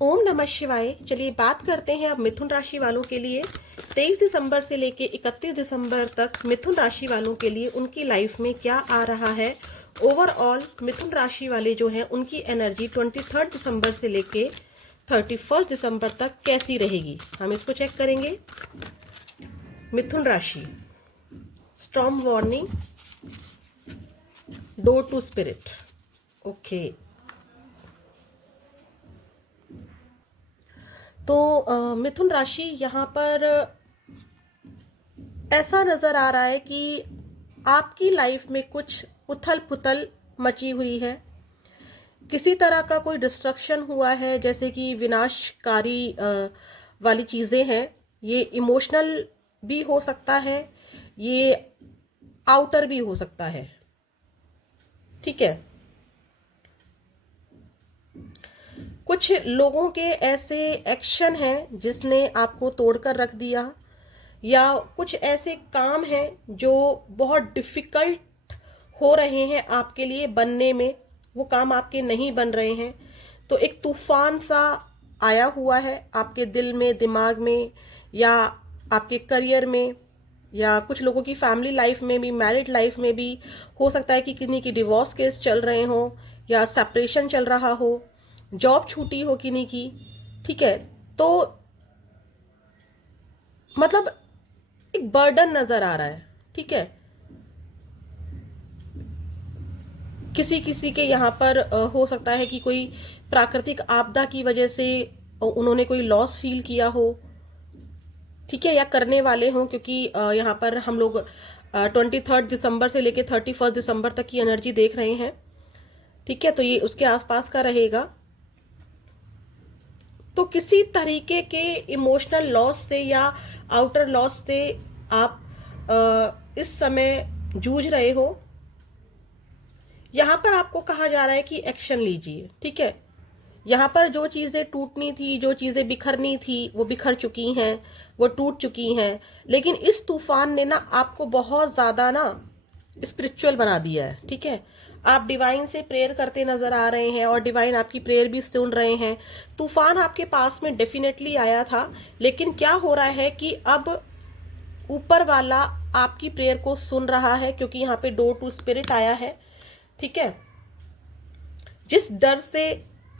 ओम नमः शिवाय। चलिए बात करते हैं अब मिथुन राशि वालों के लिए 23 दिसंबर से लेके 31 दिसंबर तक मिथुन राशि वालों के लिए उनकी लाइफ में क्या आ रहा है। ओवरऑल मिथुन राशि वाले जो हैं उनकी एनर्जी 23 दिसंबर से लेके 31 दिसंबर तक कैसी रहेगी, हम इसको चेक करेंगे। मिथुन राशि, storm warning, door to spirit. Okay, तो मिथुन राशि यहाँ पर ऐसा नजर आ रहा है कि आपकी लाइफ में कुछ उथल पुथल मची हुई है। किसी तरह का कोई डिस्ट्रक्शन हुआ है, जैसे कि विनाशकारी वाली चीजें हैं। ये इमोशनल भी हो सकता है, ये आउटर भी हो सकता है। ठीक है, कुछ लोगों के ऐसे एक्शन हैं जिसने आपको तोड़कर रख दिया, या कुछ ऐसे काम हैं जो बहुत डिफिकल्ट हो रहे हैं आपके लिए बनने में, वो काम आपके नहीं बन रहे हैं। तो एक तूफान सा आया हुआ है आपके दिल में, दिमाग में, या आपके करियर में, या कुछ लोगों की फैमिली लाइफ में भी, मैरिड लाइफ में भी हो सकता है कि किन्हीं की डिवोर्स केस चल रहे हो, या सेपरेशन चल रहा हो, जॉब छूटी हो किन्हीं की। ठीक है, तो मतलब एक बर्डन नजर आ रहा है। ठीक है, किसी किसी के यहाँ पर हो सकता है कि कोई प्राकृतिक आपदा की वजह से उन्होंने कोई लॉस फील किया हो। ठीक है, या करने वाले हों, क्योंकि यहाँ पर हम लोग 23 दिसंबर से लेके 31 दिसंबर तक की एनर्जी देख रहे हैं। ठीक है, तो ये उसके आसपास का रहेगा। तो किसी तरीके के इमोशनल लॉस से या आउटर लॉस से आप इस समय जूझ रहे हो। यहां पर आपको कहा जा रहा है कि एक्शन लीजिए। ठीक है, यहाँ पर जो चीजें टूटनी थी, जो चीजें बिखरनी थी, वो बिखर चुकी हैं, वो टूट चुकी हैं। लेकिन इस तूफान ने ना आपको बहुत ज्यादा ना स्पिरिचुअल बना दिया है। ठीक है, आप डिवाइन से प्रेयर करते नजर आ रहे हैं और डिवाइन आपकी प्रेयर भी सुन रहे हैं। तूफान आपके पास में डेफिनेटली आया था, लेकिन क्या हो रहा है कि अब ऊपर वाला आपकी प्रेयर को सुन रहा है, क्योंकि यहाँ पे डोर टू स्पिरिट आया है। ठीक है, जिस डर से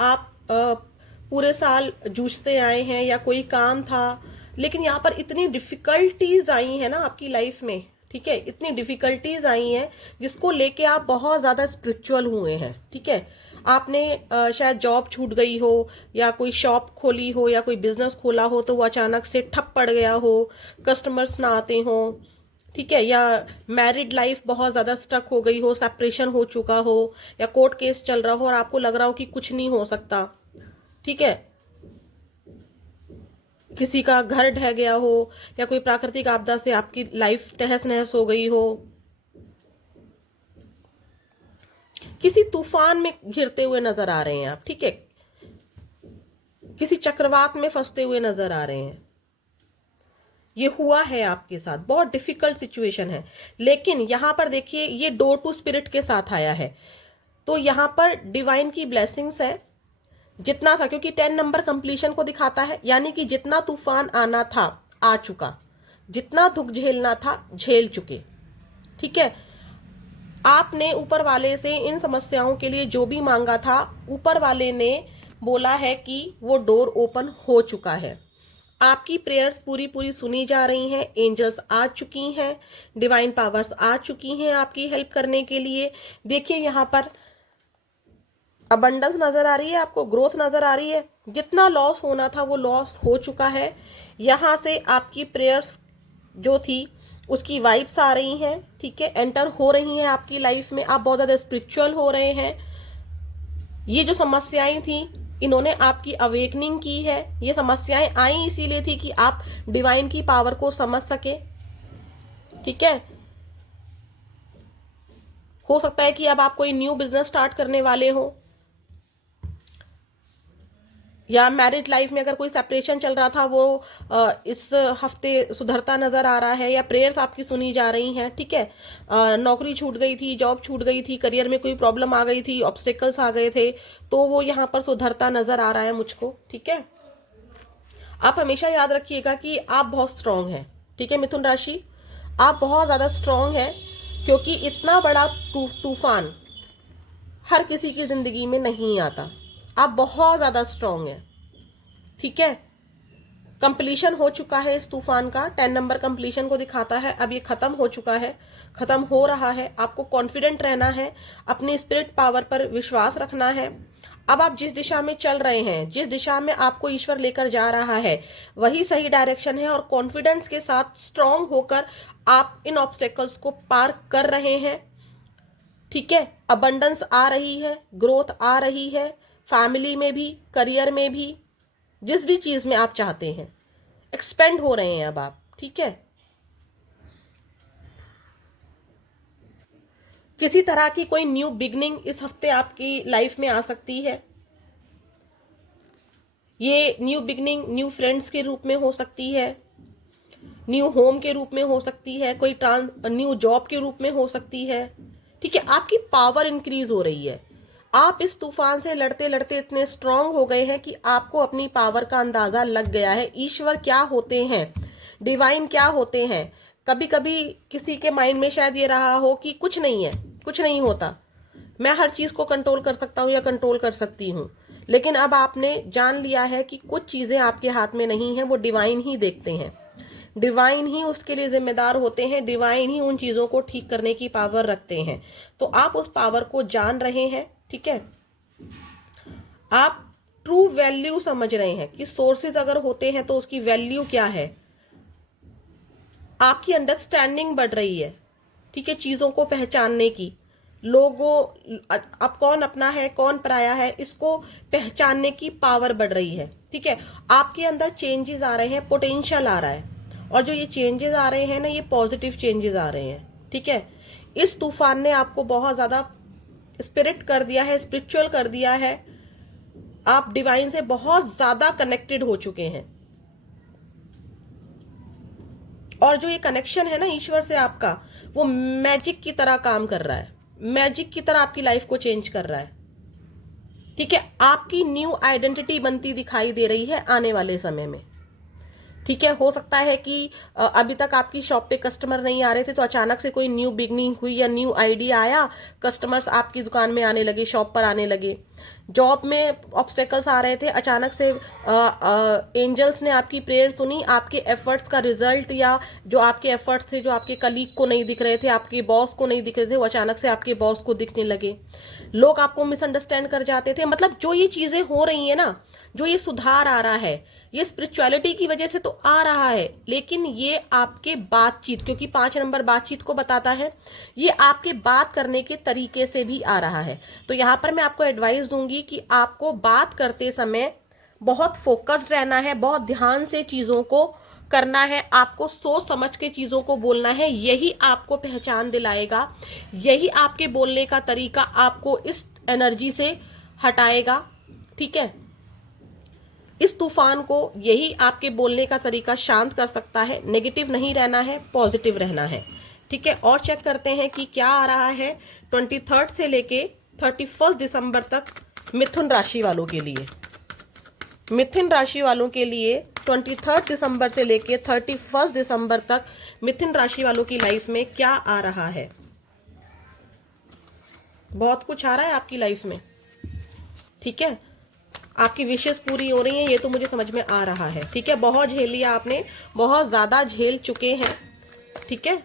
आप पूरे साल जूझते आए हैं, या कोई काम था, लेकिन यहाँ पर इतनी डिफिकल्टीज आई है ना आपकी लाइफ में। ठीक है, इतनी डिफिकल्टीज आई हैं जिसको लेके आप बहुत ज्यादा स्पिरिचुअल हुए हैं। ठीक है, आपने शायद जॉब छूट गई हो, या कोई शॉप खोली हो, या कोई बिजनेस खोला हो, तो वो अचानक से ठप पड़ गया हो, कस्टमर्स ना आते हो। ठीक है, या मैरिड लाइफ बहुत ज्यादा स्टक हो गई हो, सेपरेशन हो चुका हो, या कोर्ट केस चल रहा हो और आपको लग रहा हो कि कुछ नहीं हो सकता। ठीक है, किसी का घर ढह गया हो, या कोई प्राकृतिक आपदा से आपकी लाइफ तहस नहस हो गई हो, किसी तूफान में घिरते हुए नजर आ रहे हैं आप। ठीक है, किसी चक्रवात में फंसते हुए नजर आ रहे हैं। ये हुआ है आपके साथ, बहुत डिफिकल्ट सिचुएशन है। लेकिन यहां पर देखिए, ये डोर टू स्पिरिट के साथ आया है, तो यहां पर डिवाइन की ब्लेसिंग्स है। जितना था, क्योंकि 10 नंबर कंप्लीशन को दिखाता है, यानी कि जितना तूफान आना था आ चुका, जितना दुख झेलना था झेल चुके। ठीक है, आपने ऊपर वाले से इन समस्याओं के लिए जो भी मांगा था, ऊपर वाले ने बोला है कि वो डोर ओपन हो चुका है। आपकी प्रेयर्स पूरी पूरी सुनी जा रही हैं, एंजल्स आ चुकी हैं, डिवाइन पावर्स आ चुकी हैं आपकी हेल्प करने के लिए। देखिए, यहाँ पर अबंडेंस नजर आ रही है, आपको ग्रोथ नजर आ रही है। जितना लॉस होना था वो लॉस हो चुका है। यहां से आपकी प्रेयर्स जो थी उसकी वाइब्स आ रही हैं। ठीक है, एंटर हो रही हैं आपकी लाइफ में, आप बहुत ज्यादा स्पिरिचुअल हो रहे हैं। ये जो समस्याएं थी, इन्होंने आपकी अवेकनिंग की है। ये समस्याएं आई इसीलिए थी कि आप डिवाइन की पावर को समझ सके। ठीक है, हो सकता है कि अब आप कोई न्यू बिजनेस स्टार्ट करने वाले हो, या मैरिज लाइफ में अगर कोई सेपरेशन चल रहा था वो इस हफ्ते सुधरता नजर आ रहा है, या प्रेयर्स आपकी सुनी जा रही हैं, ठीक है। नौकरी छूट गई थी, जॉब छूट गई थी, करियर में कोई प्रॉब्लम आ गई थी, ऑब्स्टेकल्स आ गए थे, तो वो यहाँ पर सुधरता नजर आ रहा है मुझको, ठीक है। आप हमेशा याद रखिएगा कि आप बहुत स्ट्रांग हैं, ठीक है मिथुन राशि, आप बहुत ज्यादा स्ट्रांग हैं, क्योंकि इतना बड़ा तूफान हर किसी की जिंदगी में नहीं आता। आप बहुत ज्यादा स्ट्रांग हैं, ठीक है। कंप्लीशन हो चुका है इस तूफान का, 10 नंबर कंप्लीशन को दिखाता है। अब ये खत्म हो चुका है, खत्म हो रहा है। आपको कॉन्फिडेंट रहना है, अपनी स्पिरिट पावर पर विश्वास रखना है। अब आप जिस दिशा में चल रहे हैं, जिस दिशा में आपको ईश्वर लेकर जा रहा है, वही सही डायरेक्शन है, और कॉन्फिडेंस के साथ स्ट्रांग होकर आप इन ऑब्स्टेकल्स को पार कर रहे हैं, ठीक है। अबंडेंस आ रही है, ग्रोथ आ रही है, फैमिली में भी, करियर में भी, जिस भी चीज में आप चाहते हैं एक्सपेंड हो रहे हैं अब आप, ठीक है। किसी तरह की कोई न्यू बिगनिंग इस हफ्ते आपकी लाइफ में आ सकती है। ये न्यू बिगनिंग न्यू फ्रेंड्स के रूप में हो सकती है, न्यू होम के रूप में हो सकती है, कोई न्यू जॉब के रूप में हो सकती है, ठीक है। आपकी पावर इंक्रीज हो रही है। आप इस तूफान से लड़ते लड़ते इतने स्ट्रांग हो गए हैं कि आपको अपनी पावर का अंदाजा लग गया है। ईश्वर क्या होते हैं, डिवाइन क्या होते हैं। कभी कभी किसी के माइंड में शायद ये रहा हो कि कुछ नहीं है, कुछ नहीं होता, मैं हर चीज को कंट्रोल कर सकता हूँ या कंट्रोल कर सकती हूँ। लेकिन अब आपने जान लिया है कि कुछ चीजें आपके हाथ में नहीं है, वो डिवाइन ही देखते हैं, डिवाइन ही उसके लिए जिम्मेदार होते हैं, डिवाइन ही उन चीजों को ठीक करने की पावर रखते हैं। तो आप उस पावर को जान रहे हैं, ठीक है। आप ट्रू वैल्यू समझ रहे हैं कि सोर्सेज अगर होते हैं तो उसकी वैल्यू क्या है। आपकी अंडरस्टैंडिंग बढ़ रही है, ठीक है, चीजों को पहचानने की, लोगों, अब कौन अपना है कौन पराया है, इसको पहचानने की पावर बढ़ रही है, ठीक है। आपके अंदर चेंजेस आ रहे हैं, पोटेंशियल आ रहा है, और जो ये चेंजेस आ रहे हैं ना, ये पॉजिटिव चेंजेस आ रहे हैं, ठीक है। इस तूफान ने आपको बहुत ज्यादा स्पिरिट कर दिया है, स्पिरिचुअल कर दिया है। आप डिवाइन से बहुत ज्यादा कनेक्टेड हो चुके हैं, और जो ये कनेक्शन है ना ईश्वर से आपका, वो मैजिक की तरह काम कर रहा है, मैजिक की तरह आपकी लाइफ को चेंज कर रहा है, ठीक है। आपकी न्यू आइडेंटिटी बनती दिखाई दे रही है आने वाले समय में, ठीक है। हो सकता है कि अभी तक आपकी शॉप पे कस्टमर नहीं आ रहे थे, तो अचानक से कोई न्यू बिगनिंग हुई या न्यू आइडिया आया, कस्टमर्स आपकी दुकान में आने लगे, शॉप पर आने लगे। जॉब में ऑब्स्टेकल्स आ रहे थे, अचानक से एंजल्स ने आपकी प्रेयर सुनी, आपके एफर्ट्स का रिजल्ट, या जो आपके एफर्ट्स थे, जो आपके कलीग को नहीं दिख रहे थे, आपके बॉस को नहीं दिख रहे थे, वो अचानक से आपके बॉस को दिखने लगे। लोग आपको मिसअंडरस्टैंड कर जाते थे। मतलब जो ये चीजें हो रही है ना, जो ये सुधार आ रहा है, ये स्पिरिचुअलिटी की वजह से तो आ रहा है, लेकिन ये आपके बातचीत, क्योंकि 5 नंबर बातचीत को बताता है, ये आपके बात करने के तरीके से भी आ रहा है। तो यहाँ पर मैं आपको एडवाइस दूंगी कि आपको बात करते समय बहुत फोकस्ड रहना है, बहुत ध्यान से चीजों को करना है, आपको सोच समझ के चीजों को बोलना है। यही आपको पहचान दिलाएगा, यही आपके बोलने का तरीका आपको इस एनर्जी से हटाएगा, ठीक है। इस तूफान को यही आपके बोलने का तरीका शांत कर सकता है। नेगेटिव नहीं रहना है, पॉजिटिव रहना है, ठीक है। और चेक करते हैं कि क्या आ रहा है 23 से लेके 31 दिसंबर तक मिथुन राशि वालों के लिए। मिथुन राशि वालों के लिए 23 दिसंबर से लेके 31 दिसंबर तक मिथुन राशि वालों की लाइफ में क्या आ रहा है। बहुत कुछ आ रहा है आपकी लाइफ में, ठीक है। आपकी विशेष पूरी हो रही है, ये तो मुझे समझ में आ रहा है, ठीक है। बहुत झेल लिया आपने, बहुत ज्यादा झेल चुके हैं, ठीक है।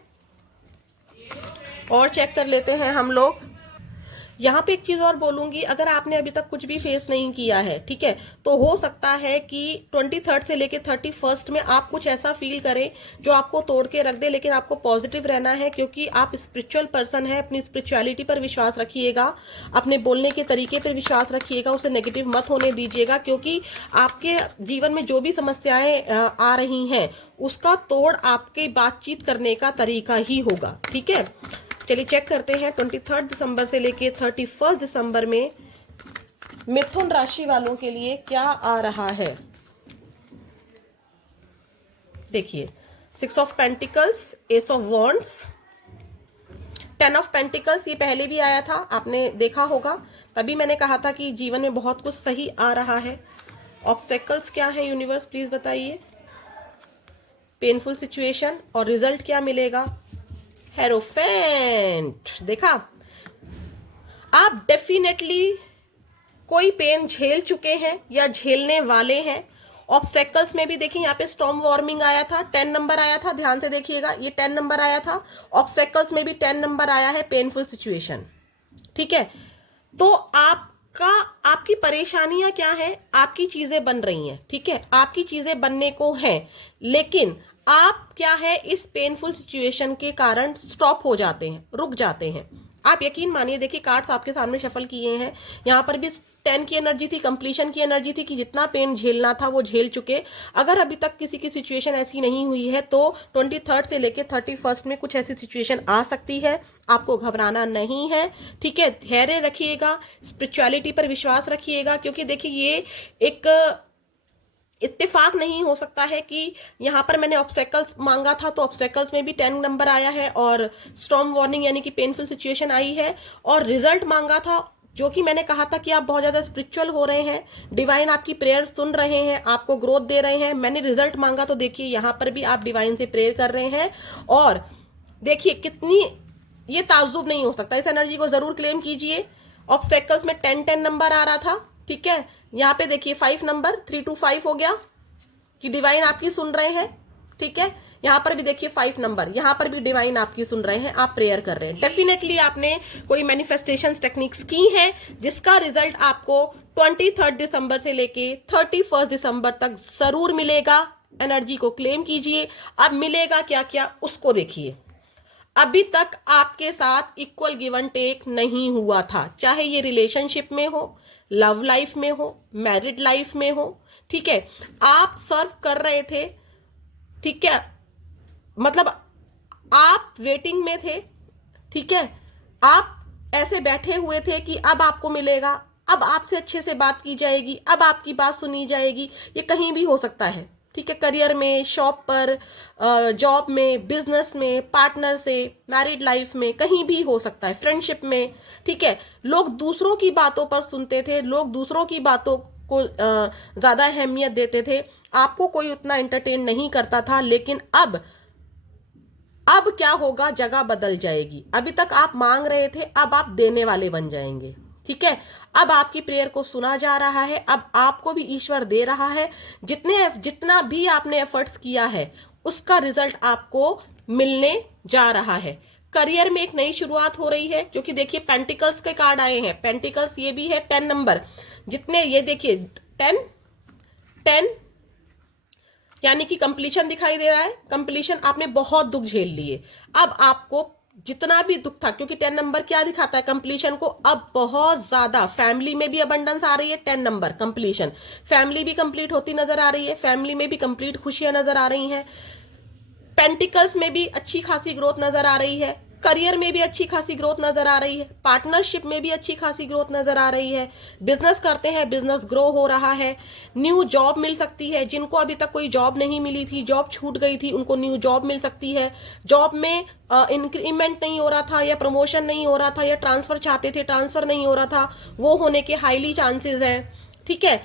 और चेक कर लेते हैं हम लोग। यहाँ पे एक चीज और बोलूंगी, अगर आपने अभी तक कुछ भी फेस नहीं किया है, ठीक है, तो हो सकता है कि 23 से लेके 31 में आप कुछ ऐसा फील करें जो आपको तोड़ के रख दे। लेकिन आपको पॉजिटिव रहना है, क्योंकि आप स्पिरिचुअल पर्सन है। अपनी स्पिरिचुअलिटी पर विश्वास रखिएगा, अपने बोलने के तरीके पर विश्वास रखिएगा, उसे नेगेटिव मत होने दीजिएगा, क्योंकि आपके जीवन में जो भी समस्याएं आ रही हैं उसका तोड़ आपके बातचीत करने का तरीका ही होगा, ठीक है। चलिए चेक करते हैं 23 दिसंबर से लेके 31 दिसंबर में मिथुन राशि वालों के लिए क्या आ रहा है? देखिए, 6 of pentacles, S of wands, 10 of pentacles, ये पहले भी आया था, आपने देखा होगा, तभी मैंने कहा था कि जीवन में बहुत कुछ सही आ रहा है। ऑब्स्टेकल्स क्या है यूनिवर्स, प्लीज बताइए। पेनफुल सिचुएशन, और रिजल्ट क्या मिलेगा? हेरोफेंट। देखा, आप डेफिनेटली कोई पेन झेल चुके हैं या झेलने वाले हैं। ऑब्स्टेकल्स में भी देखिए, यहाँ पे स्टॉर्म वार्मिंग आया था, 10 नंबर आया था, ध्यान से देखिएगा, ये 10 नंबर आया था। ऑब्स्टेकल्स में भी 10 नंबर आया है, पेनफुल सिचुएशन। ठीक है, तो आपकी परेशानियां क्या है? आपकी चीजें बन रही हैं, ठीक है, आपकी चीजें बनने को हैं, लेकिन आप क्या है, इस पेनफुल सिचुएशन के कारण स्टॉप हो जाते हैं, रुक जाते हैं। आप यकीन मानिए, देखिए कार्ड्स आपके सामने शफल किए हैं, यहाँ पर भी 10 की एनर्जी थी, कंप्लीशन की एनर्जी थी कि जितना पेन झेलना था वो झेल चुके। अगर अभी तक किसी की सिचुएशन ऐसी नहीं हुई है तो 23 से लेके 31 में कुछ ऐसी सिचुएशन आ सकती है, आपको घबराना नहीं है। ठीक है, धैर्य रखिएगा, स्पिरिचुअलिटी पर विश्वास रखिएगा, क्योंकि देखिए ये एक इत्तेफाक नहीं हो सकता है कि यहाँ पर मैंने ऑब्स्टेकल्स मांगा था तो ऑब्स्टेकल्स में भी 10 नंबर आया है और स्टॉर्म वार्निंग यानी कि पेनफुल सिचुएशन आई है, और रिजल्ट मांगा था जो कि मैंने कहा था कि आप बहुत ज्यादा स्पिरिचुअल हो रहे हैं, डिवाइन आपकी प्रेयर सुन रहे हैं, आपको ग्रोथ दे रहे हैं। मैंने रिजल्ट मांगा तो देखिए यहाँ पर भी आप डिवाइन से प्रेयर कर रहे हैं, और देखिए कितनी, ये ताज्जुब नहीं हो सकता, इस एनर्जी को जरूर क्लेम कीजिए। ऑब्स्टेकल्स में 10 नंबर आ रहा था, ठीक है, यहाँ पे देखिए 5 नंबर, 3 to 5 हो गया कि डिवाइन आपकी सुन रहे हैं। ठीक है, यहाँ पर भी देखिए 5 नंबर, यहाँ पर भी डिवाइन आपकी सुन रहे हैं, आप प्रेयर कर रहे हैं। डेफिनेटली आपने कोई मैनिफेस्टेशन टेक्निक्स की हैं जिसका रिजल्ट आपको 23 दिसंबर से लेके 31 दिसंबर तक जरूर मिलेगा। एनर्जी को क्लेम कीजिए। अब मिलेगा क्या क्या उसको देखिए। अभी तक आपके साथ इक्वल गिव एंड टेक नहीं हुआ था, चाहे ये रिलेशनशिप में हो, लव लाइफ में हो, मैरिड लाइफ में हो। ठीक है, आप सर्व कर रहे थे, ठीक है, मतलब आप वेटिंग में थे। ठीक है, आप ऐसे बैठे हुए थे कि अब आपको मिलेगा, अब आपसे अच्छे से बात की जाएगी, अब आपकी बात सुनी जाएगी। ये कहीं भी हो सकता है, ठीक है, करियर में, शॉप पर, जॉब में, बिजनेस में, पार्टनर से, मैरिड लाइफ में, कहीं भी हो सकता है, फ्रेंडशिप में। ठीक है, लोग दूसरों की बातों पर सुनते थे, लोग दूसरों की बातों को ज्यादा अहमियत देते थे, आपको कोई उतना एंटरटेन नहीं करता था। लेकिन अब क्या होगा, जगह बदल जाएगी। अभी तक आप मांग रहे थे, अब आप देने वाले बन जाएंगे। ठीक है, अब आपकी प्रेयर को सुना जा रहा है, अब आपको भी ईश्वर दे रहा है। जितना भी आपने एफर्ट्स किया है उसका रिजल्ट आपको मिलने जा रहा है। करियर में एक नई शुरुआत हो रही है, क्योंकि देखिए पेंटिकल्स के कार्ड आए हैं, पेंटिकल्स ये भी है 10 नंबर, जितने ये देखिए 10 यानी कि कंप्लीशन दिखाई दे रहा है। कंप्लीशन, आपने बहुत दुख झेल लिए, अब आपको जितना भी दुख था, क्योंकि 10 नंबर क्या दिखाता है कंप्लीशन को, अब बहुत ज्यादा फैमिली में भी अबंडेंस आ रही है। 10 नंबर कंप्लीशन, फैमिली भी कंप्लीट होती नजर आ रही है, फैमिली में भी कंप्लीट खुशियां नजर आ रही हैं। पेंटिकल्स में भी अच्छी खासी ग्रोथ नजर आ रही है, करियर में भी अच्छी खासी ग्रोथ नजर आ रही है, पार्टनरशिप में भी अच्छी खासी ग्रोथ नजर आ रही है, बिजनेस करते हैं, बिजनेस ग्रो हो रहा है, न्यू जॉब मिल सकती है। जिनको अभी तक कोई जॉब नहीं मिली थी, जॉब छूट गई थी, उनको न्यू जॉब मिल सकती है। जॉब में इंक्रीमेंट नहीं हो रहा था, या प्रमोशन नहीं हो रहा था, या ट्रांसफर चाहते थे, ट्रांसफर नहीं हो रहा था, वो होने के हाईली चांसेस हैं। ठीक है,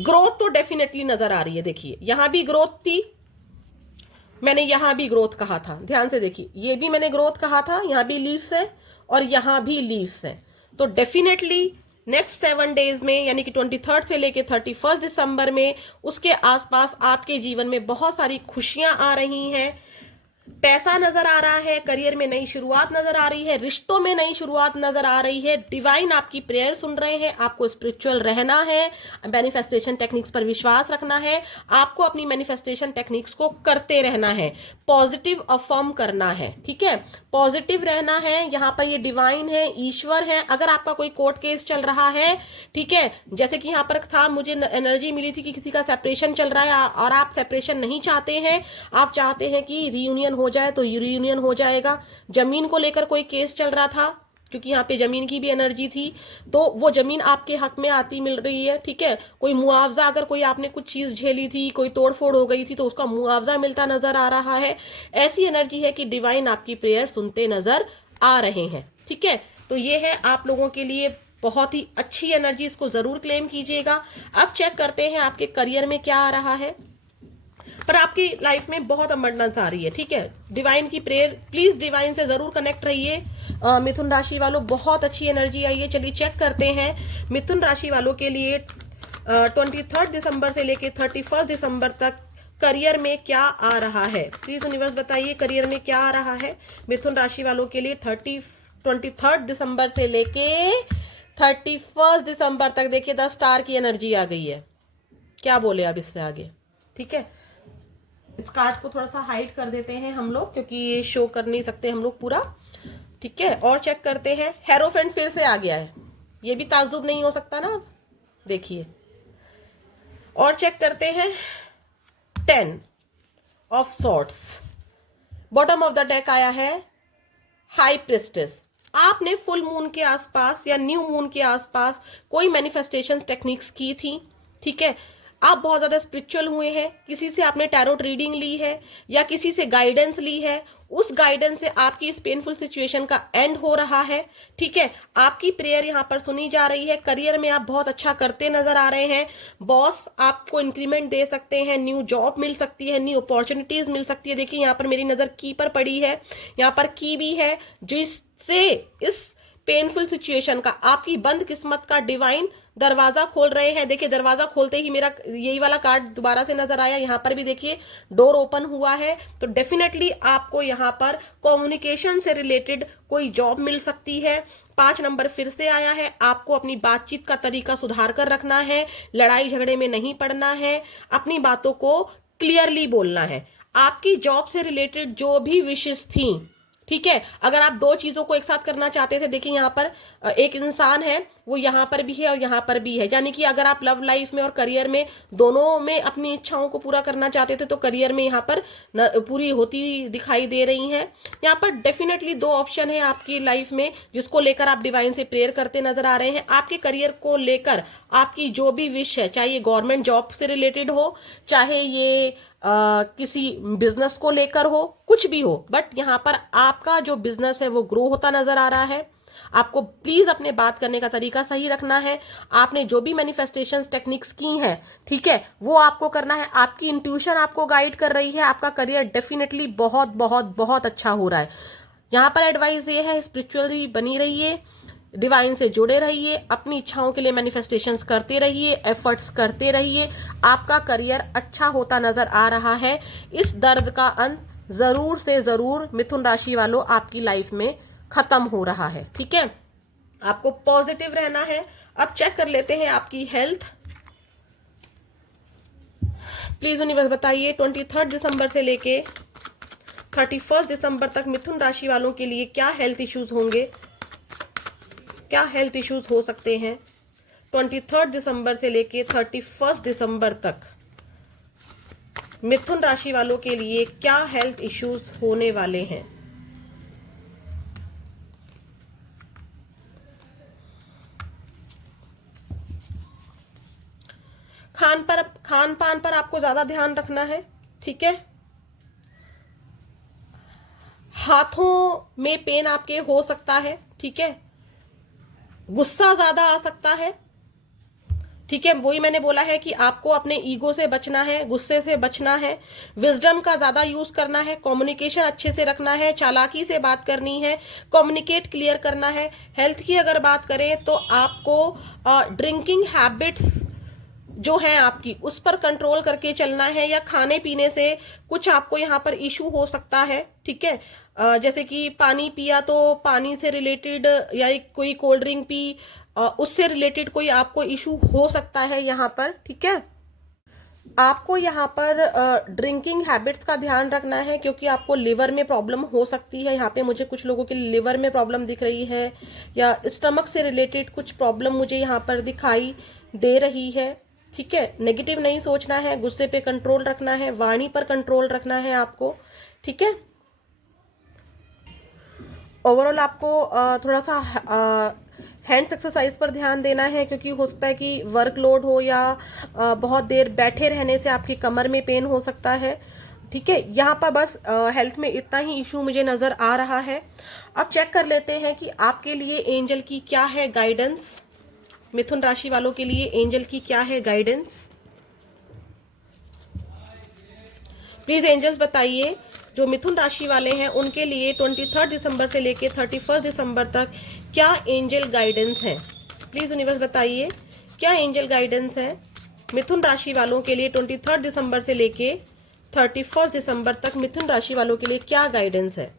ग्रोथ तो डेफिनेटली नजर आ रही है। देखिए यहां भी ग्रोथ थी, मैंने यहां भी ग्रोथ कहा था, ध्यान से देखिए, ये भी मैंने ग्रोथ कहा था, यहां भी लीव्स है और यहां भी लीव्स है। तो डेफिनेटली नेक्स्ट 7 डेज में, यानी कि 23 से लेके 31 दिसंबर में, उसके आसपास आपके जीवन में बहुत सारी खुशियां आ रही हैं। पैसा नजर आ रहा है, करियर में नई शुरुआत नजर आ रही है, रिश्तों में नई शुरुआत नजर आ रही है। डिवाइन आपकी प्रेयर सुन रहे हैं, आपको स्पिरिचुअल रहना है, मैनिफेस्टेशन टेक्निक्स पर विश्वास रखना है, आपको अपनी मैनिफेस्टेशन टेक्निक्स को करते रहना है, पॉजिटिव अफर्म करना है। ठीक है, पॉजिटिव रहना है। यहां पर ये डिवाइन है, ईश्वर है। अगर आपका कोई कोर्ट केस चल रहा है, ठीक है, जैसे कि यहां पर था, मुझे एनर्जी मिली थी कि किसी का सेपरेशन चल रहा है और आप सेपरेशन नहीं चाहते हैं, आप चाहते हैं कि रियूनियन हो जाए, तो रियूनियन हो जाएगा। जमीन को लेकर कोई केस चल रहा था, क्योंकि यहाँ पे जमीन की भी एनर्जी थी, तो वो जमीन आपके हक में आती मिल रही है, ठीक है। कोई मुआवजा, अगर कोई आपने कुछ चीज झेली थी, कोई तोड़फोड़ हो गई थी, तो उसका मुआवजा मिलता नजर आ रहा है। ऐसी एनर्जी है कि डिवाइन आपकी प्रेयर सुनते नजर आ रहे हैं, ठीक है। तो ये है आप लोगों के लिए बहुत ही अच्छी एनर्जी, इसको जरूर क्लेम कीजिएगा। अब चेक करते हैं आपके करियर में क्या आ रहा है। पर आपकी लाइफ में बहुत अबंडेंस आ रही है, ठीक है। डिवाइन की प्रेयर, प्लीज डिवाइन से जरूर कनेक्ट रहिए। मिथुन राशि वालों, बहुत अच्छी एनर्जी आई है। चलिए चेक करते हैं मिथुन राशि वालों के लिए 23 दिसंबर से लेके 31 दिसंबर तक करियर में क्या आ रहा है। प्लीज यूनिवर्स बताइए करियर में क्या आ रहा है मिथुन राशि वालों के लिए 23 दिसंबर से लेके 31 दिसंबर तक। देखिए 10 स्टार की एनर्जी आ गई है। क्या बोले अब इससे आगे, ठीक है। इस कार्ड को थोड़ा सा हाइड कर देते हैं हम लोग, क्योंकि ये शो कर नहीं सकते हम लोग पूरा, ठीक है। और चेक करते हैं, हेरोफेंट फिर से आ गया है, ये भी ताज्जुब नहीं हो सकता ना। अब देखिए और चेक करते हैं 10 of swords. Bottom of the deck आया है हाई प्रिस्टेस। आपने फुल मून के आसपास या न्यू मून के आसपास कोई मैनिफेस्टेशन टेक्निक्स की थी, ठीक है। आप बहुत ज्यादा स्पिरिचुअल हुए हैं, किसी से आपने टैरोट रीडिंग ली है या किसी से गाइडेंस ली है। उस गाइडेंस से आपकी इस पेनफुल सिचुएशन का एंड हो रहा है, ठीक है। आपकी प्रेयर यहां पर सुनी जा रही है। करियर में आप बहुत अच्छा करते नजर आ रहे हैं। बॉस आपको इंक्रीमेंट दे सकते हैं, न्यू जॉब मिल सकती है, न्यू अपॉर्चुनिटीज मिल सकती है। देखिए यहाँ पर मेरी नजर की पर पड़ी है, यहाँ पर की भी है, जिससे इस पेनफुल सिचुएशन का, आपकी बंद किस्मत का डिवाइन दरवाजा खोल रहे हैं। देखिए दरवाजा खोलते ही मेरा यही वाला कार्ड दोबारा से नजर आया। यहाँ पर भी देखिए डोर ओपन हुआ है। तो डेफिनेटली आपको यहाँ पर कम्युनिकेशन से रिलेटेड कोई जॉब मिल सकती है। 5 नंबर फिर से आया है। आपको अपनी बातचीत का तरीका सुधार कर रखना है, लड़ाई झगड़े में नहीं पड़ना है, अपनी बातों को क्लियरली बोलना है। आपकी जॉब से रिलेटेड जो भी विशेष थी, ठीक है, अगर आप 2 चीजों को एक साथ करना चाहते थे, देखिए यहाँ पर एक इंसान है, वो यहाँ पर भी है और यहाँ पर भी है। यानी कि अगर आप लव लाइफ में और करियर में दोनों में अपनी इच्छाओं को पूरा करना चाहते थे, तो करियर में यहाँ पर पूरी होती दिखाई दे रही हैं। यहाँ पर डेफिनेटली 2 ऑप्शन है आपकी लाइफ में, जिसको लेकर आप डिवाइन से प्रेयर करते नजर आ रहे हैं। आपके करियर को लेकर आपकी जो भी विश है, चाहे ये गवर्नमेंट जॉब से रिलेटेड हो, चाहे ये किसी बिजनेस को लेकर हो, कुछ भी हो, बट यहाँ पर आपका जो बिजनेस है वो ग्रो होता नजर आ रहा है। आपको प्लीज अपने बात करने का तरीका सही रखना है। आपने जो भी मैनिफेस्टेशंस टेक्निक्स की हैं, ठीक है, वो आपको करना है। आपकी इंट्यूशन आपको गाइड कर रही है। आपका करियर डेफिनेटली बहुत बहुत बहुत अच्छा हो रहा है। यहाँ पर एडवाइस ये है, स्पिरिचुअली बनी रहिए, डिवाइन से जुड़े रहिए, अपनी इच्छाओं के लिए मैनिफेस्टेशंस करते रहिए, एफर्ट्स करते रहिए। आपका करियर अच्छा होता नजर आ रहा है। इस दर्द का अंत जरूर से जरूर मिथुन राशि वालों आपकी लाइफ में खत्म हो रहा है, ठीक है। आपको पॉजिटिव रहना है। अब चेक कर लेते हैं आपकी हेल्थ। प्लीज यूनिवर्स बताइए 23 दिसंबर से लेके 31 दिसंबर तक मिथुन राशि वालों के लिए क्या हेल्थ इश्यूज होंगे, क्या हेल्थ इश्यूज हो सकते हैं 23 दिसंबर से लेके 31 दिसंबर तक मिथुन राशि वालों के लिए क्या हेल्थ इश्यूज होने वाले हैं। खान पान पर आपको ज्यादा ध्यान रखना है, ठीक है। हाथों में पेन आपके हो सकता है, ठीक है। गुस्सा ज्यादा आ सकता है, ठीक है। वही मैंने बोला है कि आपको अपने ईगो से बचना है, गुस्से से बचना है, विजडम का ज्यादा यूज करना है, कम्युनिकेशन अच्छे से रखना है, चालाकी से बात करनी है, कम्युनिकेट क्लियर करना है। हेल्थ की अगर बात करें तो आपको ड्रिंकिंग हैबिट्स जो है आपकी, उस पर कंट्रोल करके चलना है, या खाने पीने से कुछ आपको यहाँ पर इशू हो सकता है, ठीक है। जैसे कि पानी पिया तो पानी से रिलेटेड, या कोई कोल्ड ड्रिंक पी, उससे रिलेटेड कोई आपको इशू हो सकता है यहाँ पर, ठीक है। आपको यहाँ पर ड्रिंकिंग हैबिट्स का ध्यान रखना है, क्योंकि आपको लिवर में प्रॉब्लम हो सकती है। यहाँ पे मुझे कुछ लोगों के लिवर में प्रॉब्लम दिख रही है, या स्टमक से रिलेटेड कुछ प्रॉब्लम मुझे यहाँ पर दिखाई दे रही है, ठीक है। नेगेटिव नहीं सोचना है, गुस्से पे कंट्रोल रखना है, वाणी पर कंट्रोल रखना है आपको, ठीक है। ओवरऑल आपको थोड़ा सा हैंड्स एक्सरसाइज पर ध्यान देना है, क्योंकि हो सकता है कि वर्कलोड हो या बहुत देर बैठे रहने से आपकी कमर में पेन हो सकता है। ठीक है, यहाँ पर बस हेल्थ में इतना ही इशू मुझे नजर आ रहा है। अब चेक कर लेते हैं कि आपके लिए एंजल की क्या है गाइडेंस। मिथुन राशि वालों के लिए एंजल की क्या है गाइडेंस, प्लीज एंजल्स बताइए। जो मिथुन राशि वाले हैं उनके लिए 23 दिसंबर से लेके 31 दिसंबर तक क्या एंजल गाइडेंस है, प्लीज यूनिवर्स बताइए क्या एंजल गाइडेंस है मिथुन राशि वालों के लिए 23 दिसंबर से लेके 31 दिसंबर तक मिथुन राशि वालों के लिए क्या गाइडेंस है।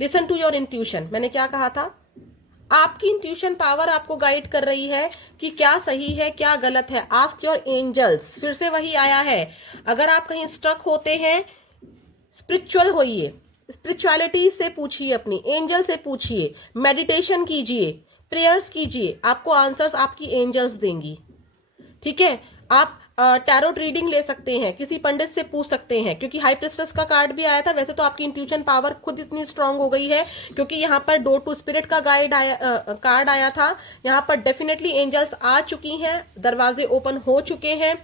लिसन टू योर इंट्यूशन, मैंने क्या कहा था, आपकी इंट्यूशन पावर आपको गाइड कर रही है कि क्या सही है क्या गलत है। आस्क योर एंजल्स, फिर से वही आया है। अगर आप कहीं स्ट्रक होते हैं, स्पिरिचुअल होइए, स्पिरिचुअलिटी से पूछिए, अपनी एंजल से पूछिए, मेडिटेशन कीजिए, प्रेयर्स कीजिए, आपको आंसर्स आपकी एंजल्स देंगी। ठीक है, आप टैरोट रीडिंग ले सकते हैं, किसी पंडित से पूछ सकते हैं, क्योंकि हाई प्रिस्टेस का कार्ड भी आया था। वैसे तो आपकी इंट्यूशन पावर खुद इतनी स्ट्रांग हो गई है, क्योंकि यहाँ पर डोर टू स्पिरिट का कार्ड आया था। यहाँ पर डेफिनेटली एंजल्स आ चुकी हैं, दरवाजे ओपन हो चुके हैं,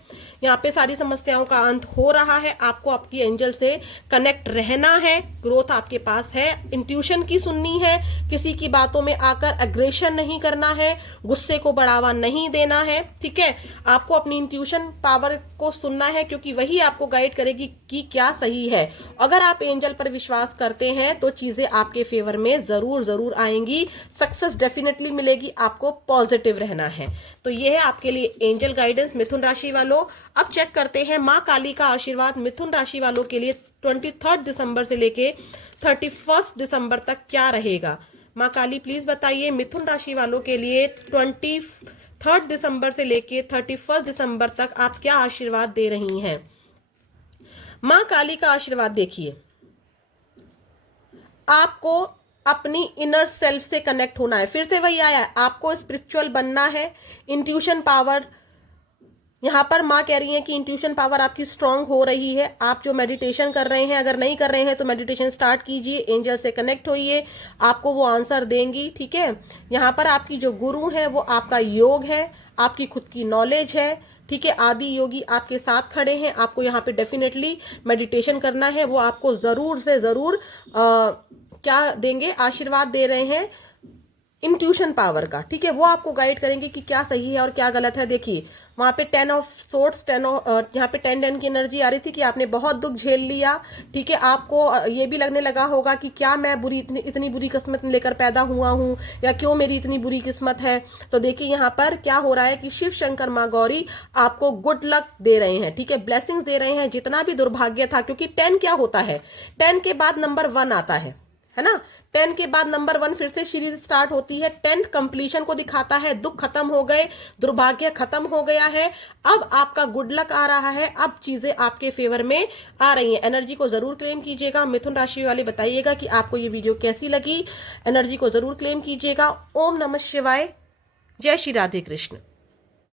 यहाँ पे सारी समस्याओं का अंत हो रहा है। आपको आपकी एंजल से कनेक्ट रहना है, ग्रोथ आपके पास है, इंट्यूशन की सुननी है, किसी की बातों में आकर एग्रेशन नहीं करना है, गुस्से को बढ़ावा नहीं देना है। ठीक है, आपको अपनी इंट्यूशन पावर को सुनना है, क्योंकि वही आपको गाइड करेगी कि क्या सही है। अगर आप एंजल पर विश्वास करते हैं तो चीजें आपके फेवर में जरूर जरूर आएंगी, सक्सेस डेफिनेटली मिलेगी। आपको पॉजिटिव रहना है। तो ये है आपके लिए एंजल गाइडेंस मिथुन राशि वालों। अब चेक करते हैं माँ काली का आशीर्वाद मिथुन राशि वालों के लिए 23 दिसंबर से लेके 31 दिसंबर तक क्या रहेगा। माँ काली प्लीज बताइए मिथुन राशि वालों के लिए 23 दिसंबर से लेके 31 दिसंबर तक आप क्या आशीर्वाद दे रही हैं। माँ काली का आशीर्वाद देखिए, आपको अपनी इनर सेल्फ से कनेक्ट होना है। फिर से वही आया है, आपको स्पिरिचुअल बनना है। इंट्यूशन पावर, यहाँ पर माँ कह रही है कि इंट्यूशन पावर आपकी स्ट्रांग हो रही है। आप जो मेडिटेशन कर रहे हैं, अगर नहीं कर रहे हैं तो मेडिटेशन स्टार्ट कीजिए, एंजल से कनेक्ट होइए, आपको वो आंसर देंगी। ठीक है, यहाँ पर आपकी जो गुरु है वो आपका योग है, आपकी खुद की नॉलेज है। ठीक है, आदि योगी आपके साथ खड़े हैं। आपको यहाँ पे डेफिनेटली मेडिटेशन करना है, वो आपको जरूर से जरूर क्या देंगे, आशीर्वाद दे रहे हैं इंट्यूशन पावर का। ठीक है, वो आपको गाइड करेंगे कि क्या सही है और क्या गलत है। देखिए वहां पे 10 ऑफ सोर्ट्स, यहाँ पे 10 की एनर्जी आ रही थी कि आपने बहुत दुख झेल लिया। ठीक है, आपको ये भी लगने लगा होगा कि क्या मैं इतनी बुरी किस्मत लेकर पैदा हुआ हूँ, या क्यों मेरी इतनी बुरी किस्मत है। तो देखिए यहाँ पर क्या हो रहा है कि शिव शंकर माँ गौरी आपको गुड लक दे रहे हैं। ठीक है, ब्लेसिंग्स दे रहे हैं। जितना भी दुर्भाग्य था, क्योंकि 10 क्या होता है, 10 के बाद नंबर 1 आता है ना, 10 के बाद नंबर 1 फिर से सीरीज स्टार्ट होती है। 10 कंप्लीशन को दिखाता है, दुख खत्म हो गए, दुर्भाग्य खत्म हो गया है, अब आपका गुड लक आ रहा है, अब चीजें आपके फेवर में आ रही हैं। एनर्जी को जरूर क्लेम कीजिएगा। मिथुन राशि वाले बताइएगा कि आपको ये वीडियो कैसी लगी, एनर्जी को जरूर क्लेम कीजिएगा। ओम नमः शिवाय, जय श्री राधे कृष्ण।